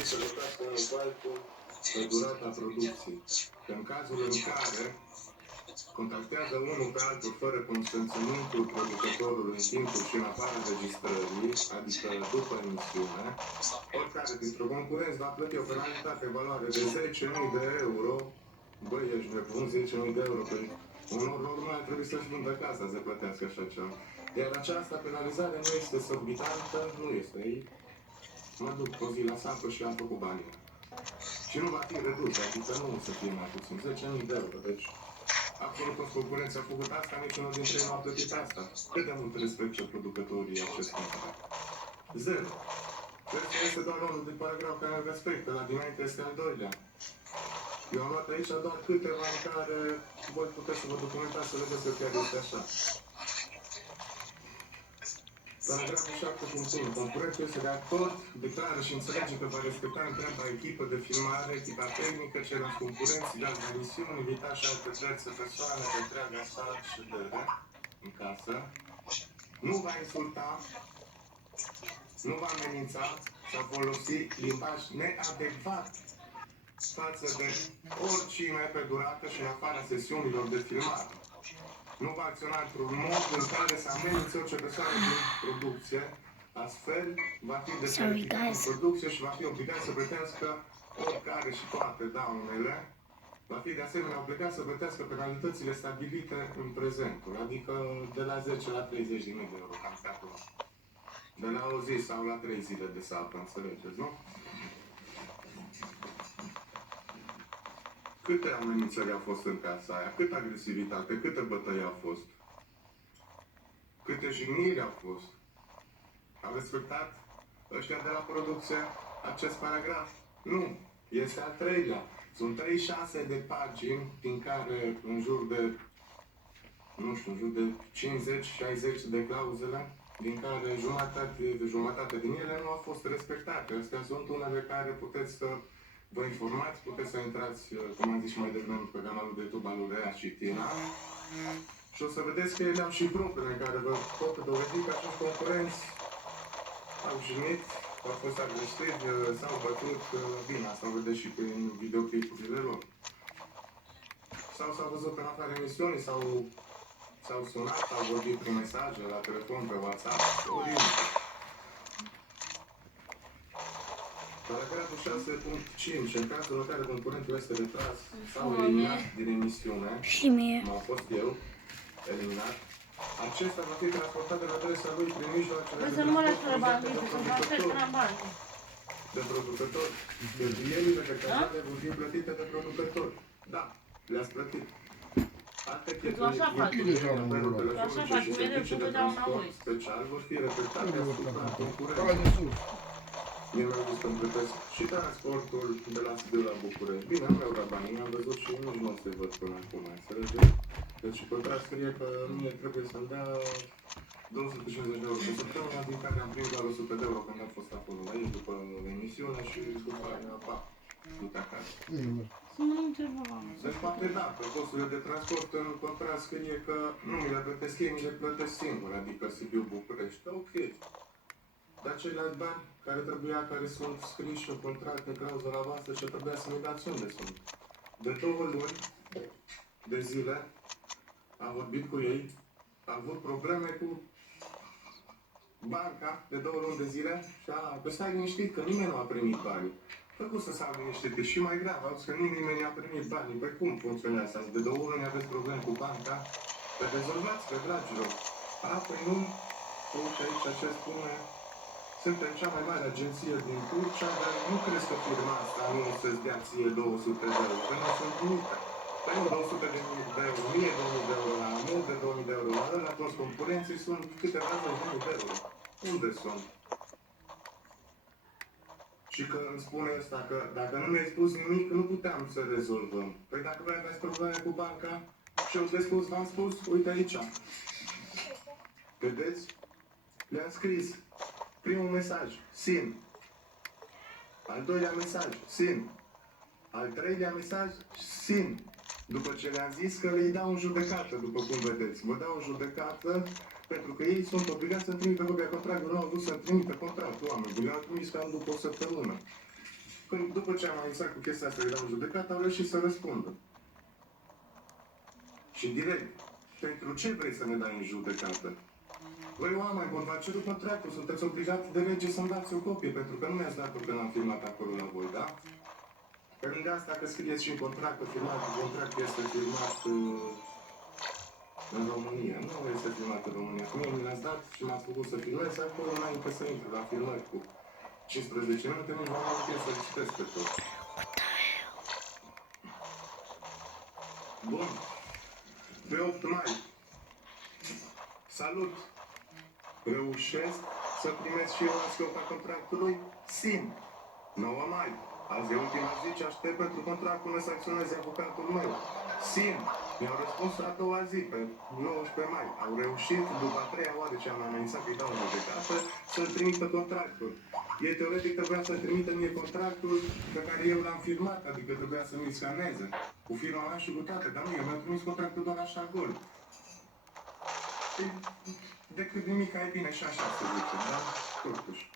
trebui să votați unul cu altul pe durata producției. Că în cazul în care contactează unul pe altul fără consimțământul producătorului în timpul și în afara registrării, adică după emisiune, oricare dintre concurenți va plăti o penalitate în valoare de 10.000 de euro. Băi, ești nebun, 10.000 de euro. Păi, unor normal trebuie să-și vândă casa să plătească așa ceva. Iar această penalizare nu este sorbitantă, nu este ei. Mă duc o zi la sapă și am făcut banii. Și nu va fi redus, adică nu o să fie mai puțin, 10.000 de euro. Deci, absolut toți concurenții au făcut asta, niciunul dintre ei nu a plătit asta. Cât de mult respectă producătorii acest contract? Zero. Cred că este doar unul din paragraf care îl respectă, la dinainte este al doilea. Eu am luat aici doar câteva în care voi puteți să vă documentați să vedeți că chiar este așa. Paragraful 7.1. Concurentul este de acord, declară și înțelege că va respecta întreaga echipă de filmare, echipa tehnică, ceilalți concurenți, gazda de emisiuni, invita și alte terțe persoane pe întreaga sa ședere în casă. Nu va insulta, nu va amenința sau folosi limbaj neadecvat față de oricine pe durată și în afara sesiunilor de filmare. Nu va acționa într-un mod în care să amenințe orice persoană din producție. Astfel, va fi descalificat în producție și va fi obligat să plătească oricare și toate daunele. Va fi de asemenea obligat să plătească penalitățile stabilite în prezentul, adică de la 10 la 30.000 de euro, cam pe acolo. De la o zi sau la 3 zile de sapă, înțelegeți, nu? Câte amenințări au fost în casa aia? Câtă agresivitate? Câte bătăi au fost? Câte jigniri au fost? Au respectat ăștia de la producție acest paragraf? Nu. Este al treilea. Sunt 36 de pagini din care în jur de, nu știu, în jur de 50-60 de clauzele, din care jumătate din ele nu au fost respectate. Astea sunt unele care puteți să vă informați, puteți să intrați, cum am zis mai devreme, pe canalul de YouTube al lui Rea și Tina și o să vedeți că ele au și probele în care vă pot dovedi că acești concurenți au jignit, au fost agresivi, s-au bătut, bine, asta o vedeți și prin videoclipurile lor. Sau s-au văzut în afara emisiunii, s-au sunat, au vorbit prin mesaje, la telefon, pe WhatsApp, oriunde. Paragraful 6.5. În cazul în care concurentul este retras sau eliminat din emisiune, cum a fost eu, eliminat, acesta va fi transportat de la adresa lui prin mijloacele de producător. Cheltuielile de cazare vor fi plătite de producător. Da, le-ați plătit. Alte cheltuieli pentru telefonul și servicii de transport special vor fi reflectate asupra concurenței. Mie mi-au zis că-mi plătesc și transportul de la Sibiu la București. Bine, nu mi-au dat banii, am văzut și nici nu o să-i văd până acum, înțelegeți? Deci contract scrie că mie trebuie să-mi dea 250 de euro pe săptămână, din care am primit doar 100 de euro când am fost acolo la ei după emisiune și după aia, pa, du-te acasă. Deci poate da, pe costurile de transport în contract scrie că nu mi le plătesc ei, mi le plătesc singur, adică Sibiu-București. Ok. Dar ceilalți bani care sunt scriși în contract, în clauzula voastră și trebuia să mi dați unde sunt. De 2 luni de zile am vorbit cu ei, am avut probleme cu banca de 2 luni de zile și că stai liniștit că nimeni nu a primit banii. Făcut să stau liniștit, și mai grav, au zis că nimeni n-a primit banii. Păi cum funcționează asta? De 2 luni aveți probleme cu banca? Pe rezolvați, pe dragilor. Păi nu, uite aici ce spune. Suntem cea mai mare agenție din Turcia, dar nu crezi că firma asta nu o să-ți dea ție 200 de euro? Păi nu sunt nimic. Păi nu 200 de euro, 1000 de euro la mult de 2000 de euro la ăla, toți concurenții sunt câteva de euro. Unde sunt? Și că îmi spune ăsta că dacă nu mi-ai spus nimic, nu puteam să rezolvăm. Păi dacă voi aveți probleme cu banca și eu de spus, v-am spus, uite aici. Vedeți? Le-am scris. Primul mesaj, SIN. Al doilea mesaj, SIN. Al treilea mesaj, SIN. După ce le-am zis că le dau în judecată, după cum vedeți. Vă dau în judecată pentru că ei sunt obligați să-mi trimită copia contractului. Nu au vrut să-mi trimită contractul, oameni. Le-am trimis cam după o săptămână. când, după ce am anunțat cu chestia asta, îi dau în judecată, au reușit să răspundă. Și direct, pentru ce vrei să ne dai în judecată? Voi, oameni buni, v-ați cerut contractul, sunteți obligați de lege să-mi dați o copie, pentru că nu mi-ați dat-o când am filmat acolo la voi, da? Pe lângă asta, că scrieți și în contract, că contractul este filmat în România. Nu este filmat în România. Mie mi l-ați dat și m-ați făcut să filmez acolo înainte să intru la filmări cu 15 minute, nici m-am avut să-l citesc pe tot. Bun. Pe 8 mai. Salut! Reușesc să primesc și eu la scopa contractului? Simt. 9 mai. Azi e ultima zi ce aștept pentru contractul să acționeze avocatul meu. Simt. Mi-au răspuns a doua zi, pe 19 mai. Au reușit, după a treia oară ce am amenințat că-i dau în judecată, să-mi trimită contractul. E teoretic că trebuia să-mi trimită mie contractul pe care eu l-am firmat, adică trebuia să mi-l scaneze. Cu firma mea și cu toate, dar nu, eu mi-am trimis contractul doar așa gol. Decât nimic ai bine și așa se zice, da? Totuși.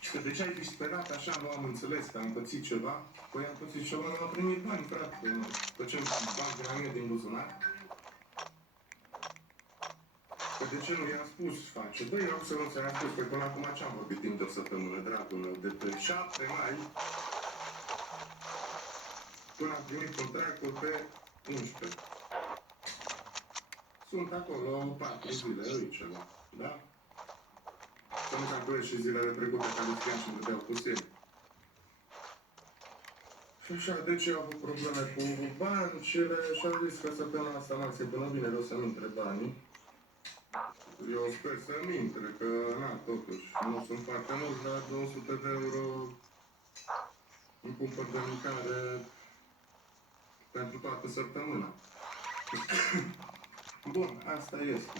Și că de ce ai fi sperat așa, nu am înțeles că am pățit ceva? Păi am pățit ceva, nu am primit bani, frate. Că ce-mi bag de la mine din buzunar? Că de ce nu i-am spus, face? Băi, eu să nu ți-am spus, că până acum ce-am vorbit timp de o săptămână, dragul meu, de pe 7 mai până am primit contractul pe 11. Sunt acolo 4 zile, uite ceva, da? Să nu calculez și zilele trecute care scriam și îmi dădeau puțin. Și așa, de ce au avut probleme cu băncile și au zis că săptămâna asta maxim până vineri o să-mi intre banii. Eu sper să-mi intre, că, na, totuși, nu sunt foarte mulți, dar 200 de euro îmi cumpăr de mâncare pentru toată săptămâna. Bun, asta este.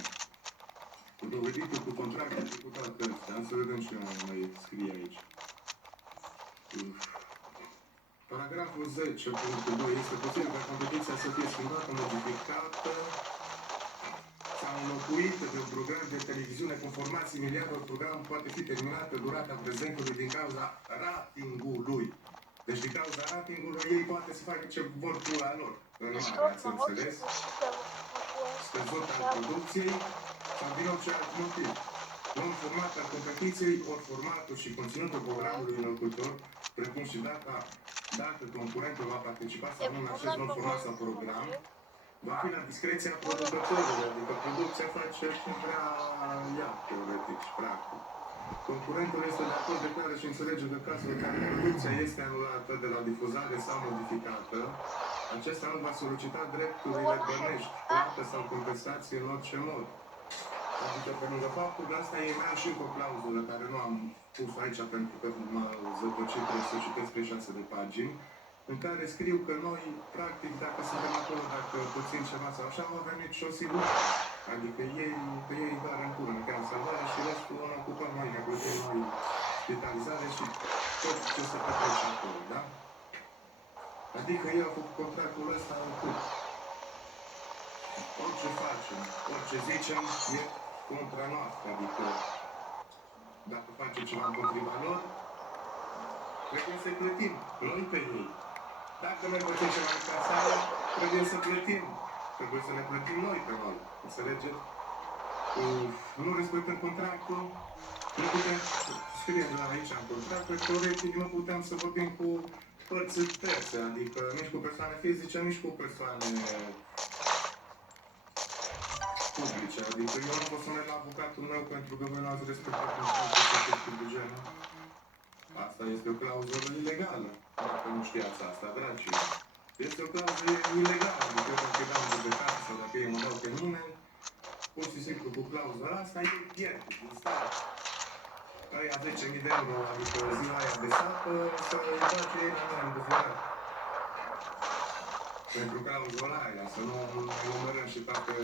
Cu doveditul, cu contractul și cu toate astea. Să vedem ce mai scrie aici. Paragraful 10, punctul 2. Este posibil ca competiția să fie schimbată, modificată sau înlocuită de un program de televiziune cu format similar, un program poate fi terminat pe durata prezentului din cauza ratingului. Deci din cauza ratingului ei poate să facă ce vor cu la lor. Nu ați înțeles? Scăzută al producției sau din orice alt motiv. Un format al competiției, ori formatul și conținutul programului înlocuitor, precum și dacă concurentul va participa sau nu în acest nou format sau program, va fi la discreția producătorului, adică producția face ce vrea ea, teoretic și practic. Concurentul este de acord, declară și înțelege că cazul în care producția este anulată de la difuzare sau modificată, acesta nu va solicita drepturile bănești, plată sau compensație în orice mod. Adică, pe lângă faptul că asta e mai și încă o clauzulă care nu am pus aici pentru că m-a zăpăcit, trebuie să citesc 36 de pagini, în care scriu că noi, practic, dacă suntem acolo, dacă puțin ceva sau așa, nu avem nici o sigură. Adică ei doar în cură, ne cheamă salvare și restul ne ocupăm noi, ne plătim noi spitalizare și tot ce se petrece acolo, da? Adică ei au făcut contractul ăsta încât orice facem, orice zicem, e contra noastră, adică dacă facem ceva împotriva lor, trebuie să-i plătim, noi pe ei. Dacă noi facem ceva în casare, trebuie să plătim. Trebuie să ne plătim noi pe noi. Înțelegeți? Nu respectăm contractul, nu putem scrie de la aici în contract, că teoretic nu putem să vorbim cu părți terțe, adică nici cu persoane fizice, nici cu persoane publice. Adică eu nu pot să merg la avocatul meu pentru că voi n-ați respectat contractul de genul. Asta este o clauză ilegală. Dacă nu știați asta, dragii. Este o clauză ilegală. Adică eu dacă dau în judecată sau dacă ei mă dau pe mine, pur și simplu cu clauza asta, ei pierd din stat. Aia 10.000 de euro, adică ziua aia de sapă, să-i face ei la mine în buzunar. Pentru clauzul aia, să nu numărăm și toate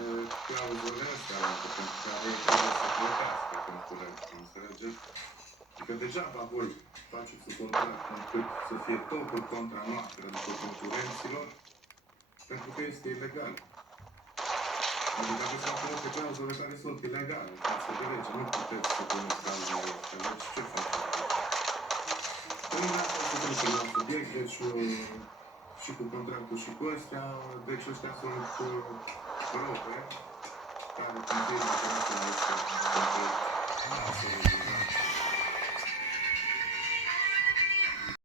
clauzele astea, pentru care ei trebuie să plătească concurență, înțelegeți? Că degeaba voi faceți un contract încât să fie totul contra noastră, după concurenților, pentru că este ilegal. Adică aveți să apuneți clauzele care sunt ilegale, față de lege, nu puteți să puneți clauzele astea, deci ce faceți? Să la subiect, deci și cu contractul și cu ăstea, deci ăstea sunt probe care confirmă